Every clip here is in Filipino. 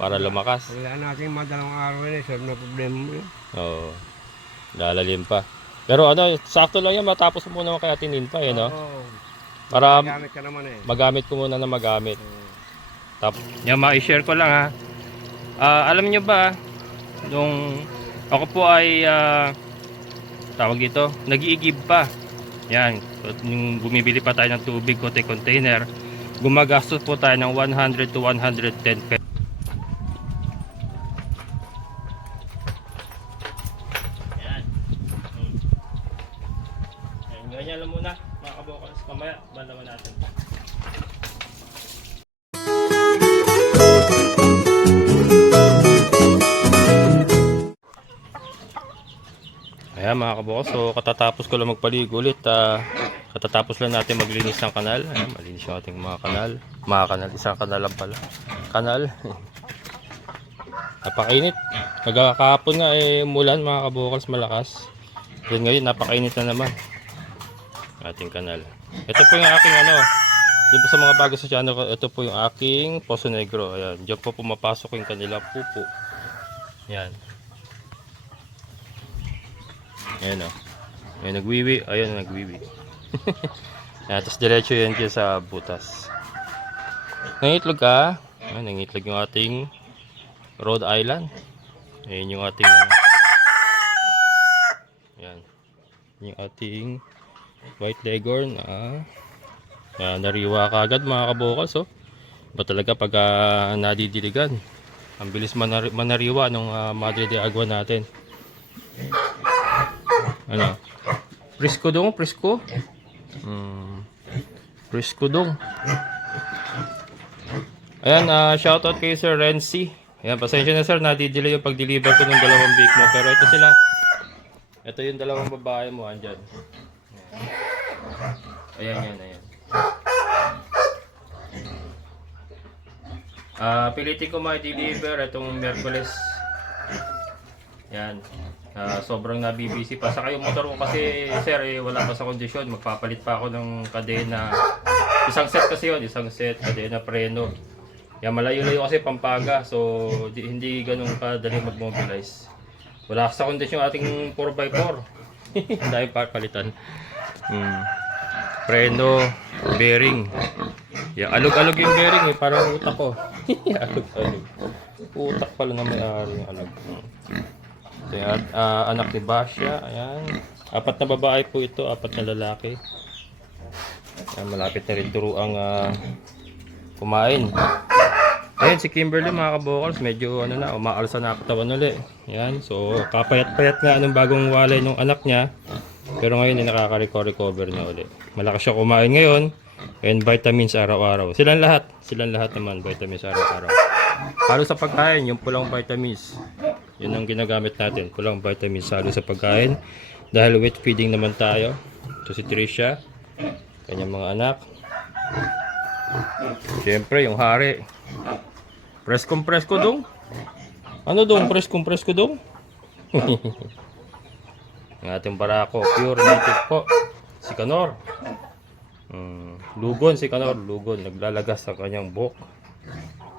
para lumakas. Wala natin madalawang araw na solve na problema mo yun. Oo. Lalalim pa. Pero ano, sakto lang yan, matapos mo muna kaya tinin pa eh, no? Oo. Para Magamit ka naman eh. magamit ko muna na magamit. Oo. Tapos, yan, ma-share ko lang ha. Alam nyo ba, nung ako po ay, tawag ito, nag-iigib pa. Yan, yung bumibili pa tayo ng tubig, kote container, gumagastos po tayo ng 100 to 110 pesos. Yan. Yan, ganyan lang muna, mga kabokals. Mamaya, bandaman natin. Ayan mga kabokals, so katatapos ko lang magpaligo ulit. Katatapos lang natin maglinis ng kanal. Ayan, malinis yung ating mga kanal. Isang kanal lang pala. Kanal. Napakainit. Kahapon nga umulan mga kabokals, malakas. Then ngayon napakainit na naman ating kanal. Ito po yung aking doon po sa mga bago sa channel ko, ito po yung aking Poso Negro. Ayan, diyan po pumapasok yung kanilang pupo. Ayan. Ayan o. Ayan, nagwiwi. Ayan, nagwiwi. Ayan, tapos diretso yan dyan sa butas. Nangitlog ka. Ayan, nangitlog yung ating Rhode Island. Ayan yung ating ayan. Yung ating White Leghorn nariwa kagad mga kabokals. Oh. Ba talaga pag nadidiligan. Ang bilis manariwa nung Madre de Agua natin. Ano? Presko dong, presko. Presko dong. Ayan, shoutout kay Sir Renzi. Ayan, pasensya na sir, nadidelay yung pag-deliver ko ng dalawang bake mo. Pero ito sila. Ito yung dalawang babae mo, andyan. Ayan, ayan. Pilitin ko ma-deliver itong Merkules. Yan. Sobrang nabibisi pa. Saka yung motor ko kasi sir wala pa sa kondisyon. Magpapalit pa ako ng kadena. Isang set kasi yun. Isang set kadena preno. Yan, malayo-layo kasi Pampanga. So hindi ganun kadali mag-mobilize. Wala sa kondisyon ating 4x4. Dahil papalitan. Preno, bearing. Yan, alog-alog yung bearing parang utak ko. Alog-alog. Utak pala na may-ari yung alog. Ayan, anak ni Basya. Ayan. 4 na babae po ito, 4 na lalaki. Ayan, malapit na rin turuang kumain. Ayan, si Kimberly mga kabokals, medyo umaalsa na katawan ulit. Ayan, so kapayat-payat nga ng bagong walay ng anak niya. Pero ngayon nakaka-recover na ulit. Malakas siya kumain ngayon. And vitamins araw-araw. Silang lahat naman vitamins araw-araw. Halo sa pagkain, yung pulang vitamins. Yun ang ginagamit natin, pulang vitamins halo sa pagkain. Dahil wet feeding naman tayo. Ito si Tricia, kanyang mga anak. Siyempre, yung hari. Presko dong. Ano dong? Presko dong? Ang ating barako, pure native po. Si Kanor. Lugon si Kanor, lugon. Naglalagas sa kanyang buhok.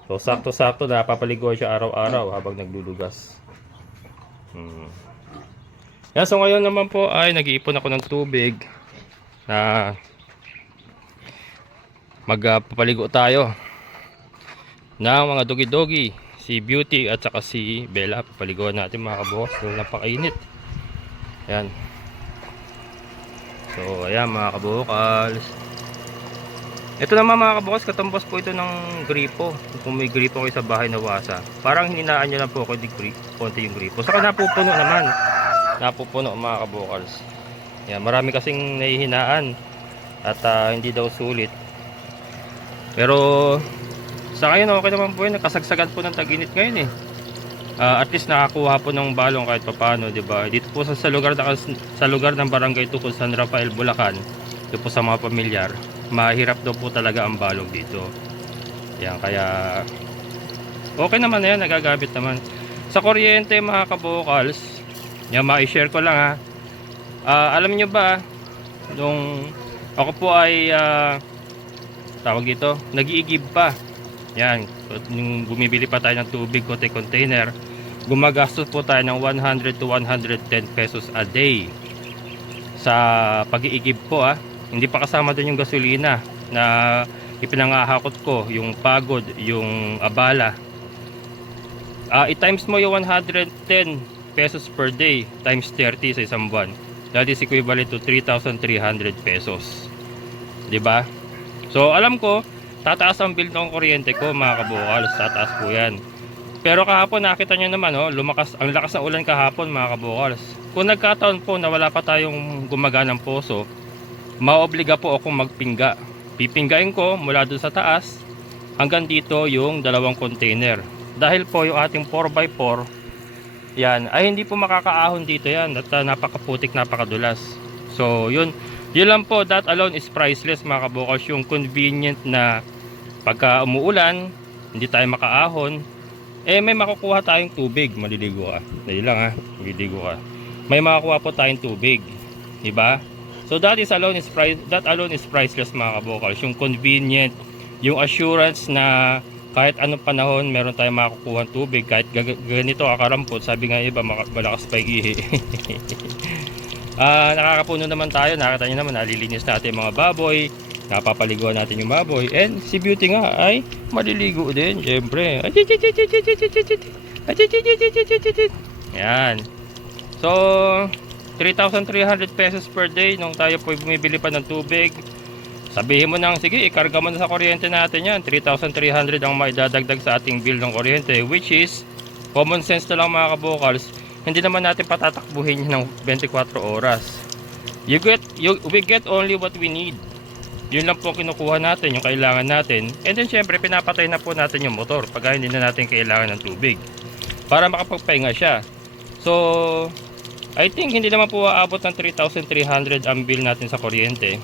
So, sakto-sakto napapaliguan siya araw-araw habang naglulugas. Yan, so ngayon naman po ay nag-iipon ako ng tubig na magpapaligo tayo ng mga dogi-dogi, si Beauty at saka si Bella. Papaliguan natin mga kabukas, so napakainit. Yan. So ayan mga kabukals, ito naman mga kabukas, katumbas po ito ng gripo. Kung may gripo kayo sa bahay na wasa, parang hininaan nyo lang po konti yung gripo, saka napupuno naman. Napupuno mga kabukals. Yan, marami kasing nahihinaan at hindi daw sulit. Pero sa ngayon okay naman po yun. Nakasagsagan po ng tag-init ngayon at least nakakuha po ng balong kahit papaano, di ba? Dito po sa lugar ng Barangay Tukol, San Rafael, Bulacan, dito po sa mga pamilyar, mahirap daw po talaga ang balong dito. Yan, kaya okay naman na yan, nagagamit naman. Sa kuryente mga kabukals, yan, ma-share ko lang alam nyo ba, nung ako po ay tawag ito, nag-iigib pa. Yan, yung bumibili pa tayo ng tubig kote container, gumagastos po tayo ng 100 to 110 pesos a day sa pag-iigib po Hindi pa kasama doon yung gasolina na ipinangahakot ko, yung pagod, yung abala. I-times mo yung 110 pesos per day times 30 sa isang buwan. That is equivalent to 3,300 pesos. 'Di ba? So alam ko, tataas ang bill ng kuryente ko mga kabukals, tataas po 'yan. Pero kahapon nakita nyo naman lumakas ang lakas ng ulan kahapon mga kabukals. Kung nagkataon po na wala pa tayong gumaganang poso, maobliga po akong magpingga. Pipinggain ko mula doon sa taas hanggang dito yung dalawang container. Dahil po yung ating 4x4 yan ay hindi po makakaahon dito yan at napakaputik, napakadulas. So yun lang po, that alone is priceless mga kabukals. Yung convenient na pagka umuulan hindi tayo makaahon, may makukuha tayong tubig, maliligo ka. Dali lang maliligo ka. May makakuha po tayong tubig, di ba? So that alone is priceless mga kabukals. Yung convenient, yung assurance na kahit anong panahon meron tayong makukuha tubig, kahit ganito kakarampot, sabi nga iba malakas pa ihi. Nakakapuno naman tayo, nakita nyo naman, nalilinis natin mga baboy, napapaliguan natin yung baboy, and si Beauty nga ay maliligo din syempre. Yan. So 3,300 pesos per day nung tayo po bumibili pa ng tubig. Sabihin mo nang, sige, ikarga mo na sa kuryente natin yan. 3,300 ang maidadagdag sa ating bill ng kuryente, which is common sense na lang mga kabukals. Hindi naman natin patatakbuhin ng 24 oras. We get only what we need. Yun lang po kinukuha natin, yung kailangan natin. And then syempre pinapatay na po natin yung motor pag hindi na natin kailangan ng tubig para makapagpahinga siya. So I think hindi naman po aabot ng 3,300 ang bill natin sa kuryente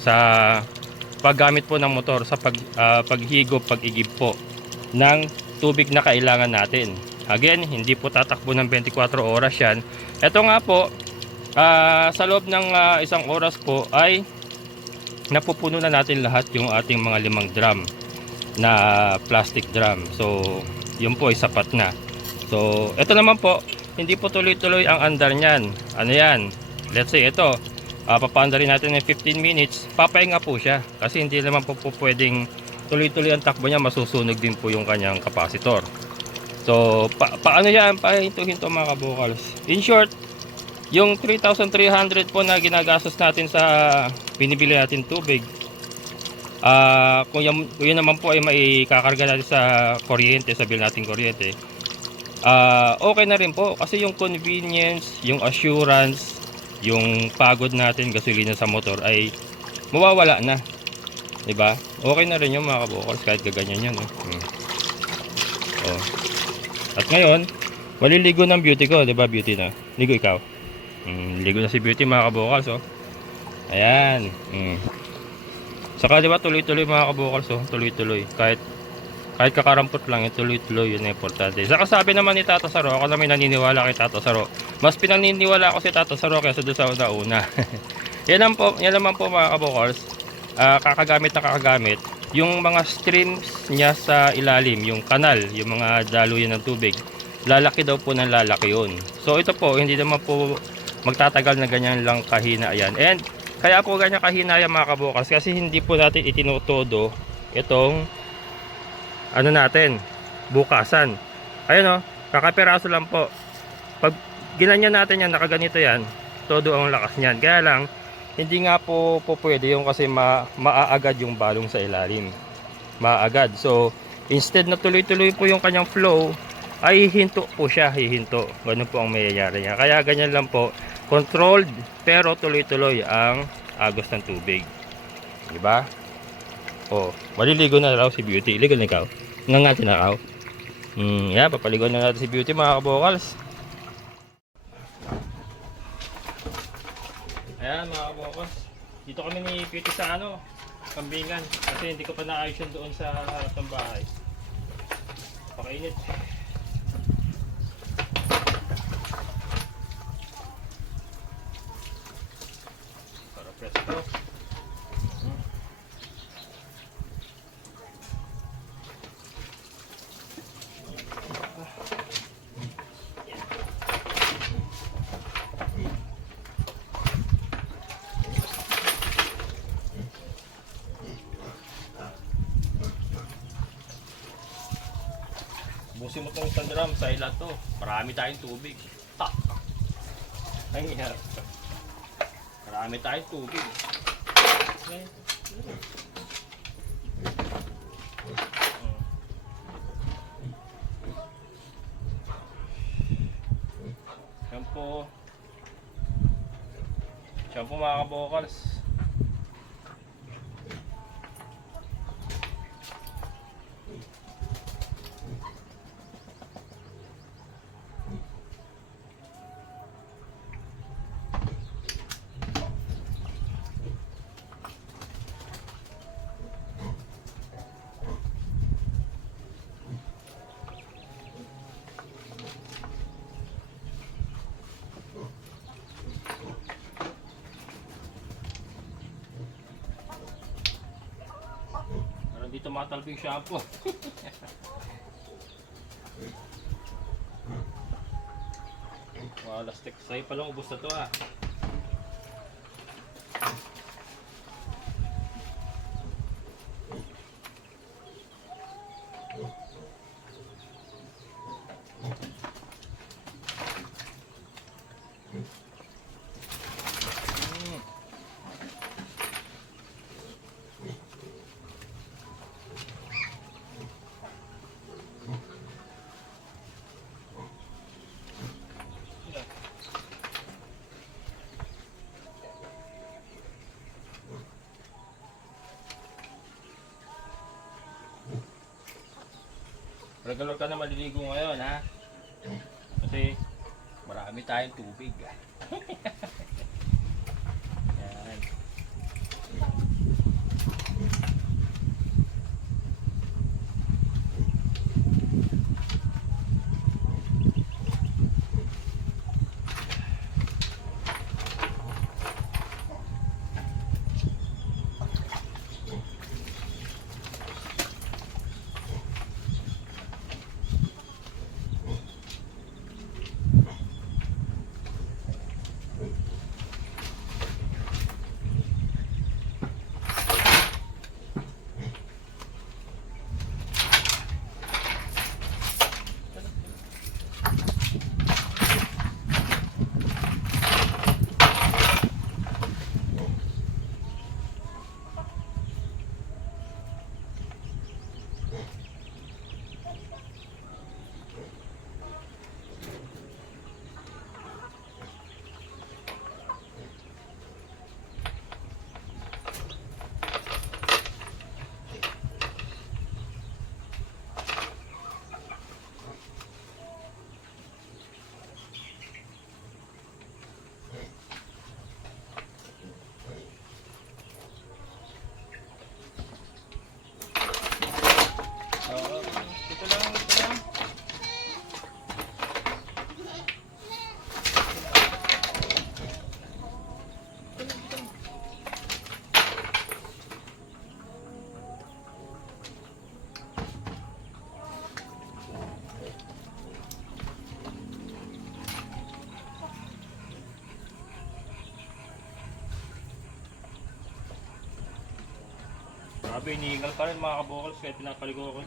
sa paggamit po ng motor sa paghigop, pag-igib po ng tubig na kailangan natin. Again, hindi po tatakbo ng 24 oras yan. Ito nga po, sa loob ng isang oras po ay napupuno na natin lahat yung ating mga 5 drum na plastic drum. So yun po ay sapat na. So ito naman po, hindi po tuloy-tuloy ang andar nyan. Ano yan? Let's say ito, papaandarin natin ng 15 minutes, papahinga po siya. Kasi hindi naman po pwedeng tuloy-tuloy ang takbo niya, masusunog din po yung kanyang capacitor. So, paano yan? Pahinto-hinto mga kabukals. In short, yung 3,300 po na ginagastos natin sa binibili natin tubig, kung yun naman po ay maikakarga natin sa kuryente, sa bill natin kuryente, okay na rin po. Kasi yung convenience, yung assurance, yung pagod natin, gasolina sa motor ay mawawala na, diba? Okay na rin yung mga kabukals kahit gaganyan yan At ngayon maliligo ng Beauty ko, diba Beauty na? Ligo ikaw. Ligo na si Beauty mga kabukals ayan. Saka diba tuloy-tuloy mga kabukals tuloy-tuloy, kahit kakarampot lang, tuloy-tuloy, yun ang importante. Saka sabi naman ni Tata Saro, ako naman naniniwala kay Tata Saro. Mas pinaniniwala ako si Tata Saro kaysa doon sa una. Yan naman po mga kabukals. Kakagamit. Yung mga streams niya sa ilalim, yung kanal, yung mga daluyan ng tubig, lalaki daw po ng lalaki yun. So ito po, hindi naman po magtatagal na ganyan lang kahina yan. And kaya po ganyan kahina yan mga kabukals, kasi hindi po natin itinutodo itong ano natin, bukasan. Ayun kakapiraso lang po. Pag ginanyan natin yan, nakaganito yan, todo ang lakas niyan. Kaya lang, hindi nga po pwede yung kasi maaagad yung balong sa ilalim. Maaagad. So, instead na tuloy-tuloy po yung kanyang flow, ay hihinto po siya, hihinto. Ganun po ang mayayari niya. Kaya ganyan lang po, controlled, pero tuloy-tuloy ang agos ng tubig. Diba? Maliligo na raw si Beauty. Ligo na ikaw. Nangatin na raw. Yan, papaligon na natin si Beauty mga kabukals. Ayan mga kabukals. Dito kami ni Beauty sa kambingan. Kasi hindi ko pa naayos yun doon sa tambahay. Pakainit. Para presto. Busin mo itong isang drum sa ila to. Marami tayong tubig. Tak! Ang hirap. Marami tayong tubig. Okay. Shampoo. Shampoo mga kabokals. Hindi tumatalbo yung shampoo. Wow, lastik. Sa'yo pa lang, ubos na to ah. Regular ka na maliligo ngayon ha. Kasi marami tayong tubig. Yan. Ito lang, ito lang. Grabe, iniingal pa rin mga kabokals kahit pinapaligo ko.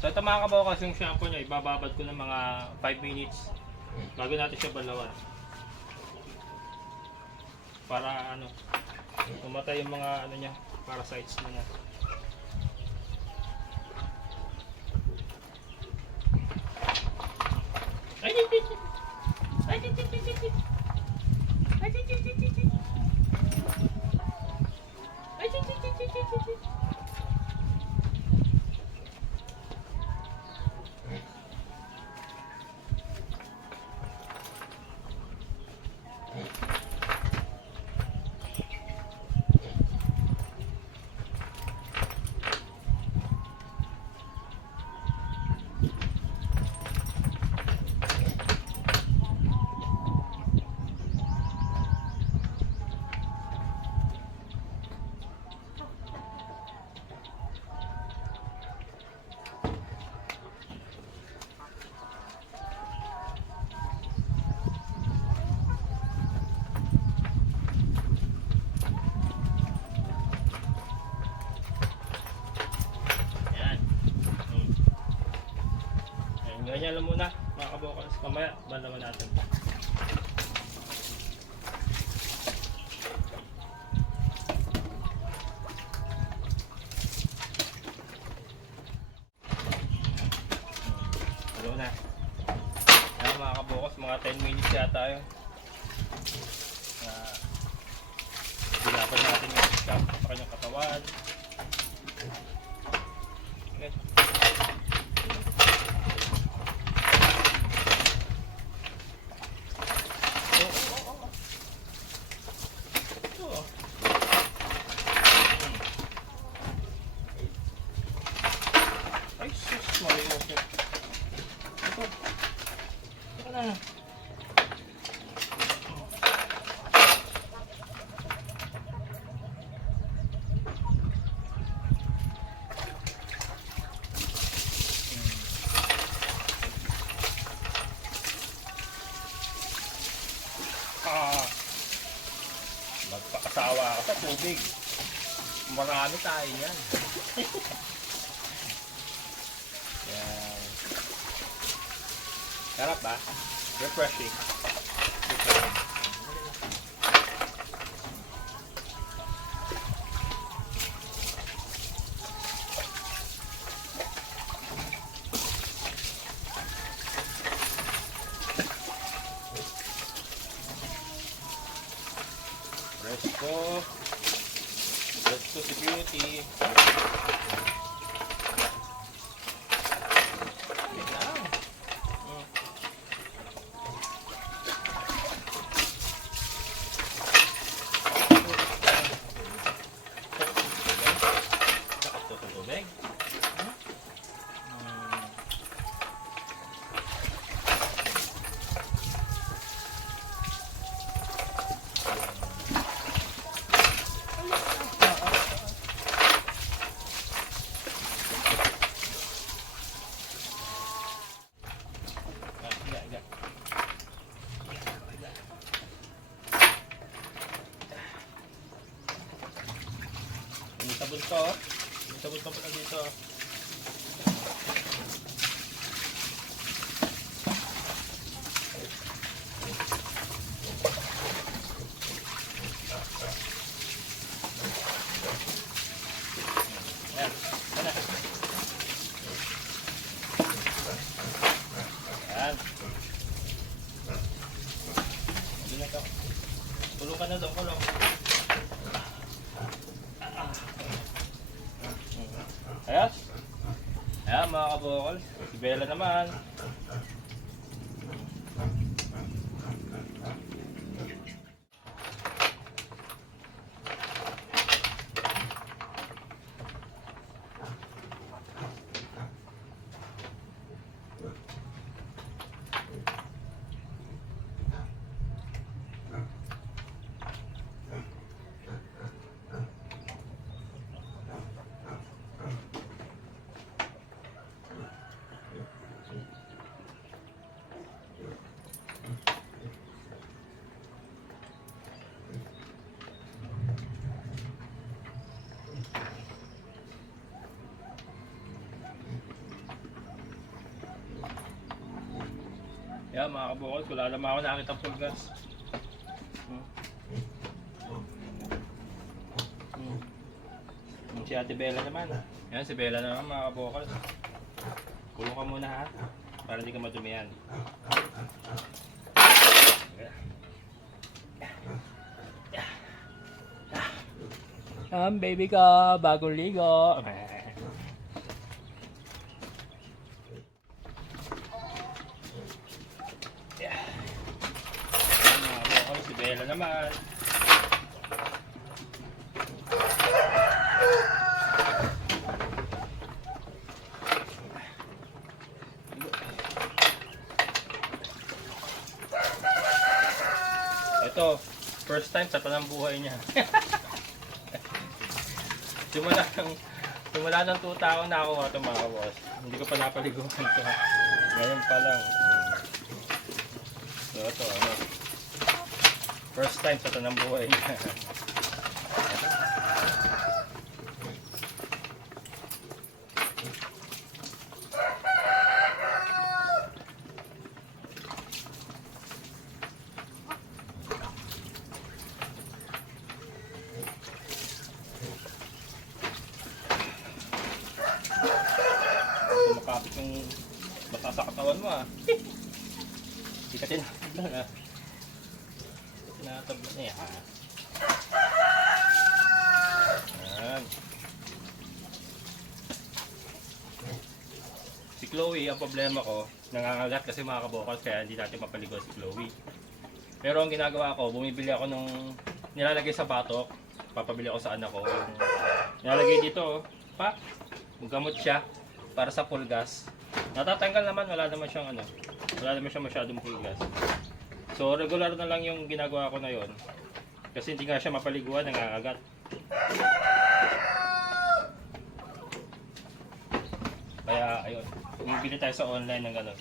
So ito mga kabakas, yung shampoo niya, ibababad ko ng mga 5 minutes bago natin siya balawan. Para ano, umatay yung mga ano niya, parasites niya. Ay, ay, ay, ay, ay, ay, ay, ay, ay, ay, ganyan lang muna mga kabakas. Mamaya, balawan natin. Hello na. Ayan mga kabakas, mga 10 minutes yata yun. Dilapan natin yung shampoo sa kanyang katawan. Okay. Ay, sus, Marios. Ito. Ito na. Magpakasawa ka sa tubig. Marami tayo yan. Yan. Sarap ba? Refreshing. Presko. Presko si Beauty. Wait lang. Sakit to sa tubig. May sabon to. May sabon pa pala dito. Ayan. Ayan. Ayan. Hindi na to. Tulong ka na doon, kulong. Ayos. Ayan mga kabukol. Si Bella naman. Yan mga kabukals, wala naman ako nakita full gas. Si Ate Bella naman. Yan, si Bella naman mga kabukals. Kulong ka muna ha, para hindi ka madumihan. Baby ko, bagong ligo. Si Bella naman. Ito, first time sa tanang buhay niya. Simula ng 2 taon na ako ito mga boss. Hindi ko pa napaliguan ito. Ngayon pa lang. So ito, ano. First time sa tanang buhay niya. Makapit yung basa sa katawan mo ah. Hindi ka tinatablan ah. Tinatablan na yan. Ayan. Si Chloe, ang problema ko, nangangagat kasi mga kabukals kaya hindi natin mapaligo si Chloe. Pero ang ginagawa ko, bumibili ako nung nilalagay sa batok. Papabili ako sa anak ko. Yung nilalagay dito, pa, gamot siya para sa full gas. Natatanggal naman, wala naman siyang ano, wala naman siyang masyadong full gas. So regular na lang yung ginagawa ko na yon. Kasi hindi nga siya mapaliguan, nangangagat. Kaya ayun, bumibili tayo sa online ng gano'n.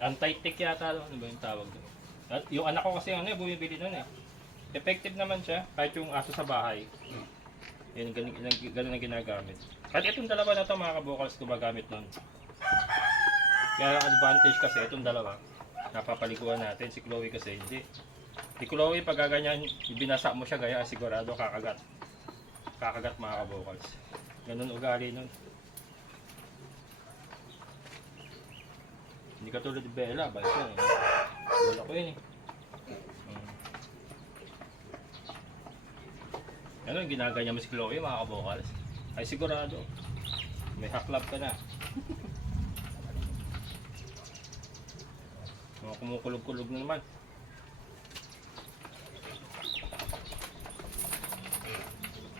Anti-tick yata, ano ba yung tawag doon? At yung anak ko kasi ano, bumibili nun eh. Effective naman siya, kahit yung aso sa bahay. Yun, ganun ang ginagamit. At itong dalawa na ito mga kabukals, gumagamit nun. Kaya ang advantage kasi itong dalawa, napapaliguan natin. Si Chloe kasi hindi. Si Chloe pag gaganyan, binasa mo siya gaya, sigurado kakagat. Kakagat mga kabukals. Ganun ugali nun. Hindi katulad ni Bella, balik yun eh. Wala ko yun eh. Ano yung ginaganyan mo si Chloe mga kabukals? Ay sigurado, may haklab ka na. Mga kumukulog-kulog na naman.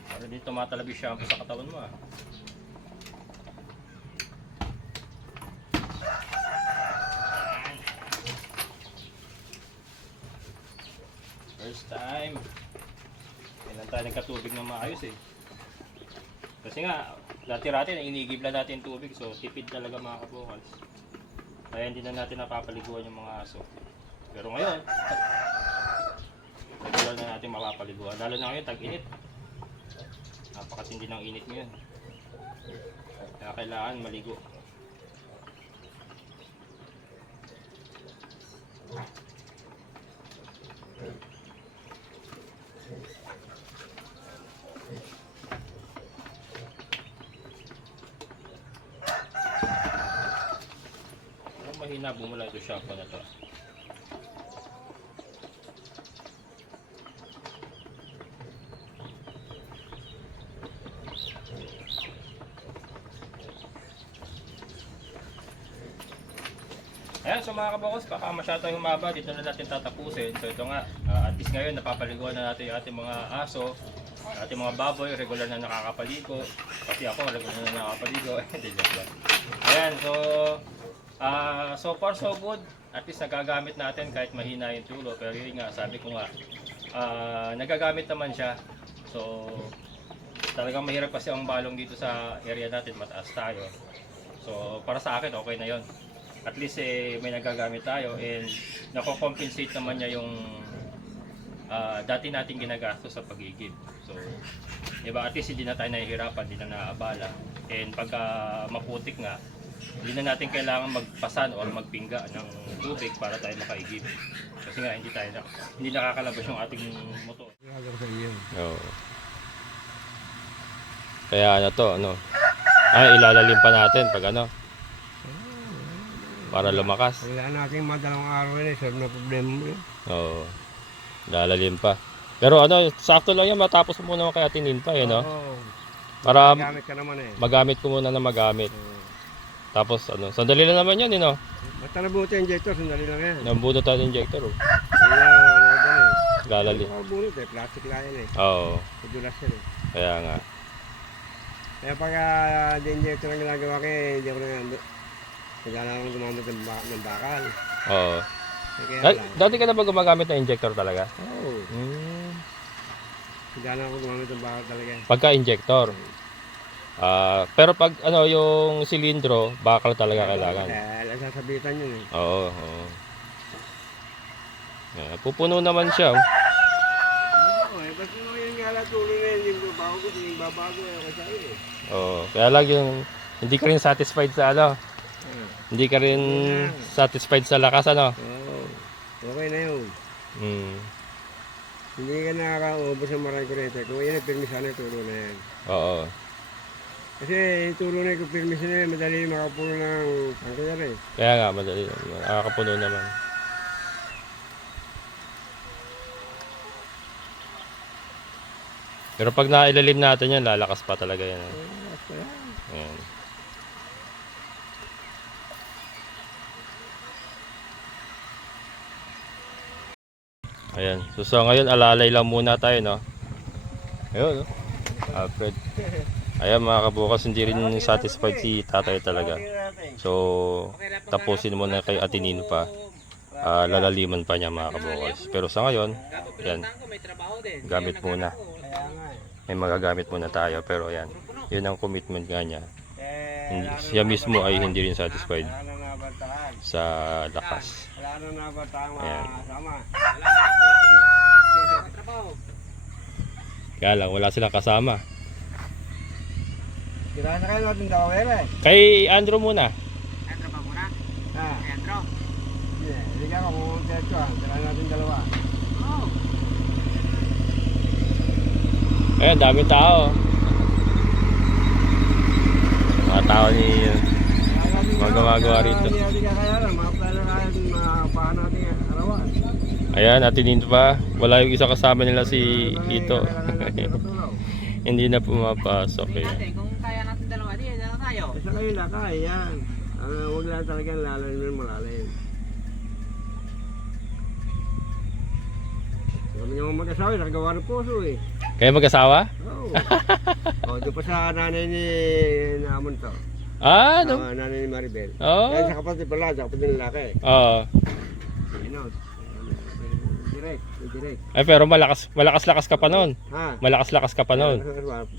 Para dito matalabi shampoo sa katawan mo ah. First time. Kailan tayo nagkatubig ng maayos eh. Kasi nga, dati-rati inigib lang natin tubig, so tipid talaga mga kabukals. Kaya hindi na natin napapaliguan yung mga aso. Pero ngayon, regular na natin mapapaliguan. Lalo na ngayon, tag-init. Napakatindi ng init ngayon. Kaya kailangan maligo. Mahina bumula ito shampoo na to. Ayan, so mga kabukals, baka masyadong humaba, dito na natin tatapusin. So ito nga, at least ngayon napapaliguan na natin yung ating mga aso, ating mga baboy, regular na nakakapaligo. Pati ako, regular na nakakapaligo. Ayan, so far so good. At least nagagamit natin kahit mahina yung tulo. Pero yun nga, sabi ko nga, nagagamit naman siya. So talagang mahirap kasi ang balong dito sa area natin, mataas tayo. So para sa akin, okay na yon. At least may nagagamit tayo and nako-compensate naman niya yung dati nating ginagastos sa pag-igib. So diba, at least hindi na tayo nahihirapan, hindi na naabala. And pagka maputik nga, hindi na natin kailangan magpasan or magpingga ng tubig para tayo makaigib. Kasi nga hindi nakakalabas yung ating motor. Sigurado ko sa iyo. Oo. Kaya ano to, ano? Ay, ilalalim pa natin pag ano. Para lumakas. Kailangan natin madalawang araw yun solve na problema mo yun. Oo. Ilalalim pa. Pero ano, sakto lang yan, matapos mo muna kay Atinin pa, no? Oo. Para Gamit ka naman eh. magamit ko muna na magamit. Oo. Tapos ano, sandali lang naman yan, no? Basta nabuti yung injector, sandali lang yan. Nambunot tayo ng injector, oh. Kaya ano ka dyan eh. Lalalim. Ano ka bunot eh, plastic lang yan eh. Oo. Madulas yan eh. Kaya nga. Kaya pag di-injector ang ginagawa ko eh, hindi ako na kailangan akong gumamit ng bakal. Oo. Kaya lang. Dati ka na ba gumagamit ng injector talaga? Oo. Kailangan akong gumamit ng bakal talaga. Pagka-injector. Pero pag ano yung silindro, bakal talaga kailangan. Kaya sasabitan yun eh. Oo, oo. Pupuno naman siya. Oo eh, basta mo yung nga lang tuloy na yun, yung babago eh, ako sa'yo eh. Oo. Kaya lang yung hindi ka rin satisfied sa ano. Hindi ka rin satisfied sa lakas ano. Oo. Okay na yun. Hindi ka nakakaubos ng maraming kurente. Kung yun ang permisan ng tulo na yan. Oo. Kasi yung tulo na yung permisan na yan, madali makapuno ng pangkayar eh. Kaya nga, madali. Nakakapuno naman. Pero pag nailalim natin yan, lalakas pa talaga yan. Ayan. Ayan. So sa ngayon, alalay lang muna tayo, no? Ayun, no? Alfred. Ayan mga kabukas, hindi rin satisfied si tatay talaga. So, tapusin muna kay Atinino pa. Lalaliman pa niya mga kabukas. Pero sa ngayon, yan. Gamit muna. May magagamit muna tayo. Pero ayan, yun ang commitment nga niya. Siya mismo ay hindi rin satisfied sa lakas. Ayan. Kaya lang, wala silang kasama. Tirahan na kayo natin dawere. Kay Andrew muna. Andrew pa muna? Andrew? Hindi ka kung techo tirahan natin dalawa. Ayan, daming tao. Mga tao ni mga gumagawa rito. Hindi ka kaya lang, mga plano kaya paano natin arawan. Ayan, Atinino pa. Wala yung isa kasama nila si Ito. Hindi na pumapasok eh. Kung kaya natin dalawa, di dalawa tayo. Isa kayo na kaya yan. Huwag lang talagang lalalim ng malalim. Kami naman mag-asawa, nakagawa ng puso eh. Kaya mag-asawa? Oo. Doon pa sa nanay ni Namon to. No? Nanay ni Maribel. Oo. Dahil sa kapatid pala, sa kapatid ng lalaki. Oo. Direct. Ay, pero malakas-lakas ka pa noon. Ha? Malakas-lakas ka pa noon.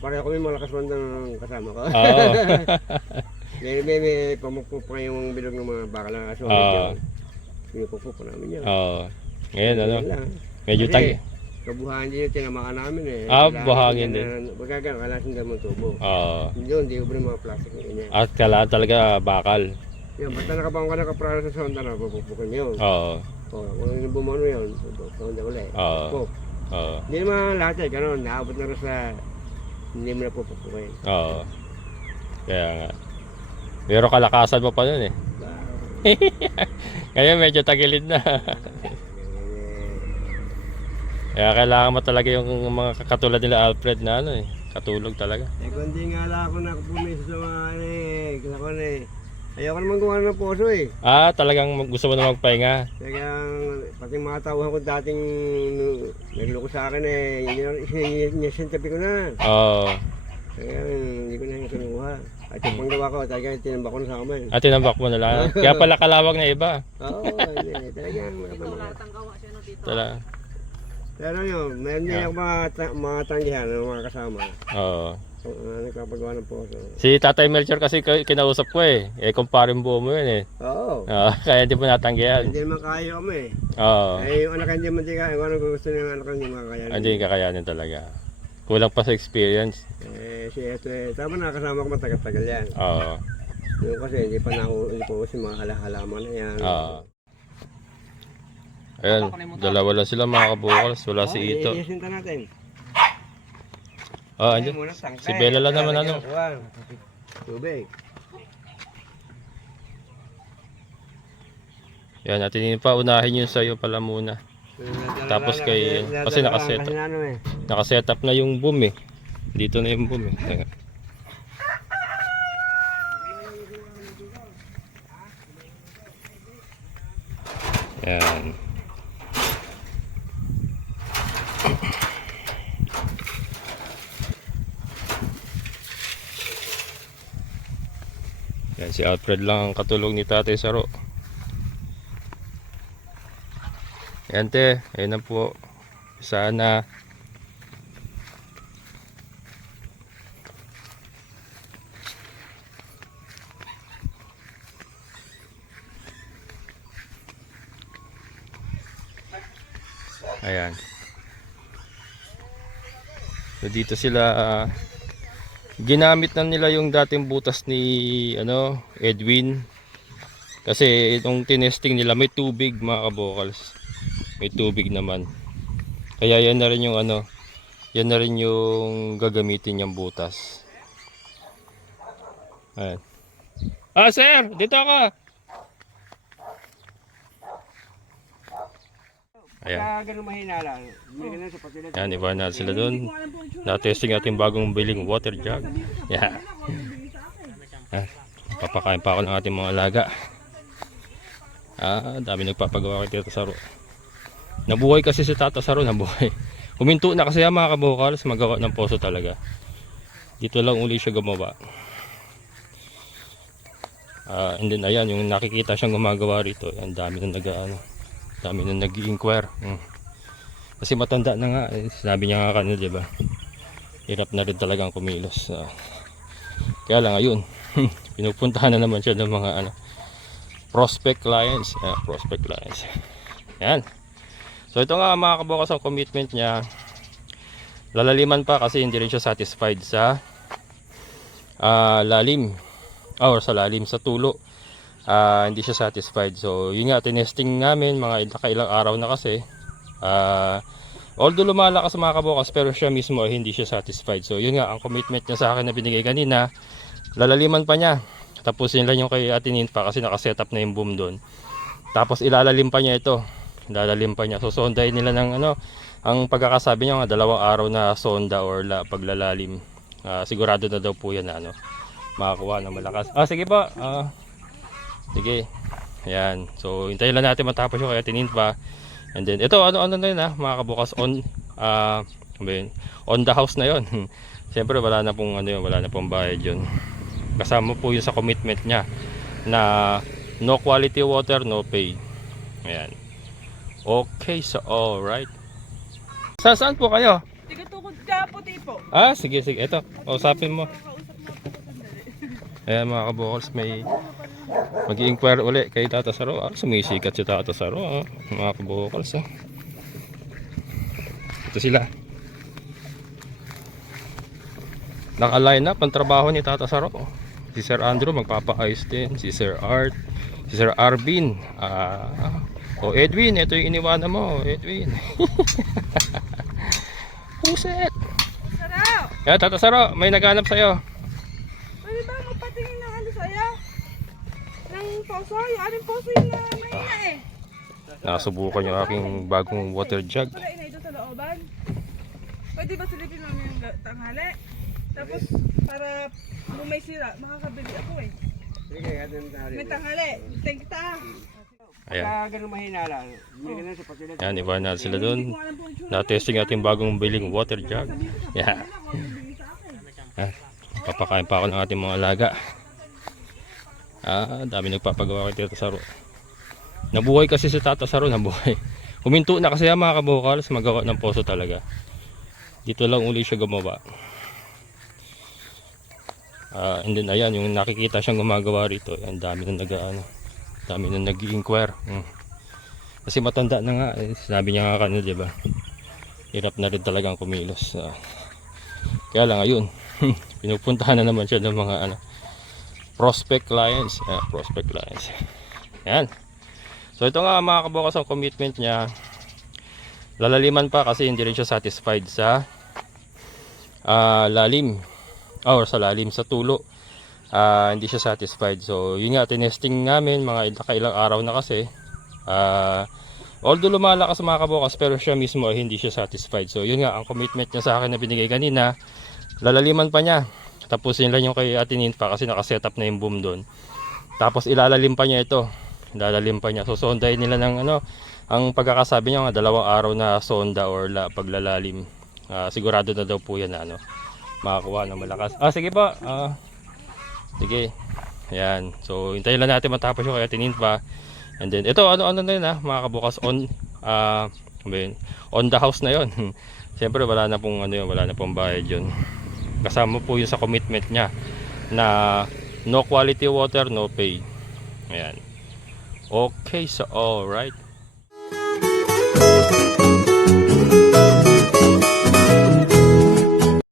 Pareho kami malakas man ng kasama ko. Oo. May pamukpok pa yung bilog ng mga bakal na aso. Oo. Pinupukpok pa namin yan. Oo. Ngayon ano? Yan lang. Medyo Kasi, kabuhahan din yung tinamaan namin eh. buhangin din. Pagkagang kalasin ka mong tubo. Oo. Yun, hindi ko pa rin mga plastic na ganyan. At kala talaga bakal. Yan, basta nakabang ka nakaprara sa sonda na, pupupukin yun. Oo. Kung ano bumano yun, sonda ulit. Oo. Pupuk. Oo. Hindi naman lahat eh, gano'n, naabot na rin sa hindi mo na pupupukin. Oo. Kaya nga. Pero kalakasan mo pa nun eh. Ngayon medyo tagilid na. Kaya kailangan mo talaga yung mga katulad nila Alfred na ano eh. Katulog talaga. Eh kung di nga lang ako nakapumisa sa mga kilakon eh. Ayoko naman gawa ng poso eh. Talagang gusto mo na magpahinga. Kaya pati mga tauhan ko dating nagloko sa akin eh, sinasintabi ko na. Oo. Kaya hindi ko na yung kinuha. At yung panggawa ko, talagang tinambak ko na sa kamay. Tinambak mo na lang. Kaya pala kalawag na iba. Oo, hindi. Talagang Talaga. Pero yun, meron din ako mga tanggihan ng mga kasama. Oo. Nagpapagawa ng poso. Si Tatay Melchor kasi kinausap ko eh. Kumparin buo mo yun eh. Oo. Kaya hindi mo natanggihan. Hindi naman kaya kami. Oo. Yung anak hindi man di kaya. Kung ano gusto ng anak hindi makakaya. Hindi kakayanin talaga. Kulang pa sa experience. Si ito tama na kasama ko matagal-tagal yan. Oo. Yung kasi hindi pa si mga halaman na yan. Ayan, dalawa lang sila mga kabukals. Wala si Ito. Iisinta natin. Andyan. Si Bella lang naman ano. Tubig. Yan, natin pa unahin yung sayo pala muna. Tapos kay, kasi nakaset up na yung boom eh. Dito na yung boom eh. Teka. Yan. Yan, si Alfred lang ang katulong ni Tatay Saro. Yan te, ayun na po. Sana. Ayan. So dito sila ginamit na nila yung dating butas ni Edwin. Kasi itong tinesting nila may tubig mga kabokals. May tubig naman. Kaya yan na rin yung yan na rin yung gagamitin yung butas. Ayan. Sir, dito ka. Ayan. Ganun mahina lang. Yan, iba na sila doon. Na-testing natin bagong biling water jug. Yeah. Papakain pa ako ng ating mga alaga. Dami nagpapagawa kay Tito Saro. Nabuhay kasi si Tata Saro, nabuhay. Huminto na kasi mga kabukals, magawa ng poso talaga. Dito lang uli siya gumawa. And then ayan, yung nakikita siyang gumagawa rito, ang dami na dami na nag-inquire. Kasi matanda na nga, sinabi niya nga kanina, diba? Hirap na rin talagang kumilos. Kaya lang ayun, pinupuntahan na naman siya ng mga prospect clients. Prospect clients. Yan. So ito nga mga kabukas ang commitment niya. Lalaliman pa kasi hindi rin siya satisfied sa lalim. Or sa lalim, sa tulo. Hindi siya satisfied. So yun nga, tinesting namin mga nakailang araw na kasi. Although lumalakas mga kabukas, pero siya mismo ay hindi siya satisfied. So yun nga, ang commitment niya sa akin na binigay kanina, lalaliman pa niya. Tapusin lang yung kay Ate Ninfa kasi nakasetup na yung boom doon. Tapos ilalalim pa niya ito. Ilalalim pa niya. So sondahin nila ng ang pagkakasabi niya nga 2 araw na sonda or paglalalim. Sigurado na daw po yan na makakuha ng malakas. Sige po. Sige. Ayan. So hintayin lang natin matapos yung kay Ate Ninfa. And then ito ano na yun mga kabukas on the house na yon. Siyempre wala na pong wala na pong bayad yun. Kasama po yun sa commitment niya na no quality water, no pay. Ayan. Okay, so alright. Saan po kayo? Tigatukod ka po, tipo. Sige. Ito, usapin mo. Ayan mga kabukals, may mag-i-inquire uli kay Tata Saro. Sumisikat si Tata Saro, mga kabukals. Ito sila. Naka-line up ang trabaho ni Tata Saro. Si Sir Andrew magpapaayos din. Si Sir Art. Si Sir Arvin. Edwin, ito yung iniwanan mo. Edwin. Puset. Sarap! Yan, Tata Saro, may naghanap sa'yo. Pwede ba magpatingin ng sa'yo? Ng poso? Yung aming poso yung mahina eh. Nasubukan yung aking bagong water jug. Wala inay doon sa looban. Pwede ba silipin mo yung tanghali? Tapos para kung may sira, makakabili ako eh. Sige, ganun tayo. May tanghali. Thank you. Ayan. Ganun mahina lang. Yan, iba na sila doon. Na-testing natin bagong biling water jug. Yeah. Papakain pa ako ng ating mga alaga. Dami nagpapagawa kay Tito Saro. Nabuhay kasi si Tata Saro, nabuhay. Huminto na kasi mga kabukals, magawa ng poso talaga. Dito lang uli siya gumawa. And then ayan, yung nakikita siyang gumagawa rito, ang dami na dami na nag-i-inquire. Kasi matanda na nga, sinabi niya nga kanina, diba? Hirap na rin talagang kumilos. Kaya lang ayun, pinupuntahan na naman siya ng mga prospect clients. Prospect clients. Yan. So ito nga mga kabukas ang commitment niya. Lalaliman pa kasi hindi rin siya satisfied sa lalim. Or sa lalim, sa tulo. Hindi siya satisfied. So yun nga, tinesting namin mga ilang araw na kasi. Although lumalakas mga kabukas, pero siya mismo ay hindi siya satisfied. So yun nga, ang commitment niya sa akin na binigay kanina, lalaliman pa niya. Tapusin lang yung kay Ate Ninfa kasi nakasetup na yung boom doon. Tapos ilalalim pa niya ito. Ilalalim pa niya. So sondahin nila ng ang pagkakasabi niya nga 2 araw na sonda or paglalalim. Sigurado na daw po yan na makakuha ng malakas. Sige po. Sige. Ayan. So hintayin lang natin matapos yung kay Ate Ninfa. And then ito ano na yun mga kabukas on the house na yon. Siyempre wala na pong wala na pong bayad yun. Kasama po yun sa commitment niya na no quality water, no pay. Ayan. Okay, so alright.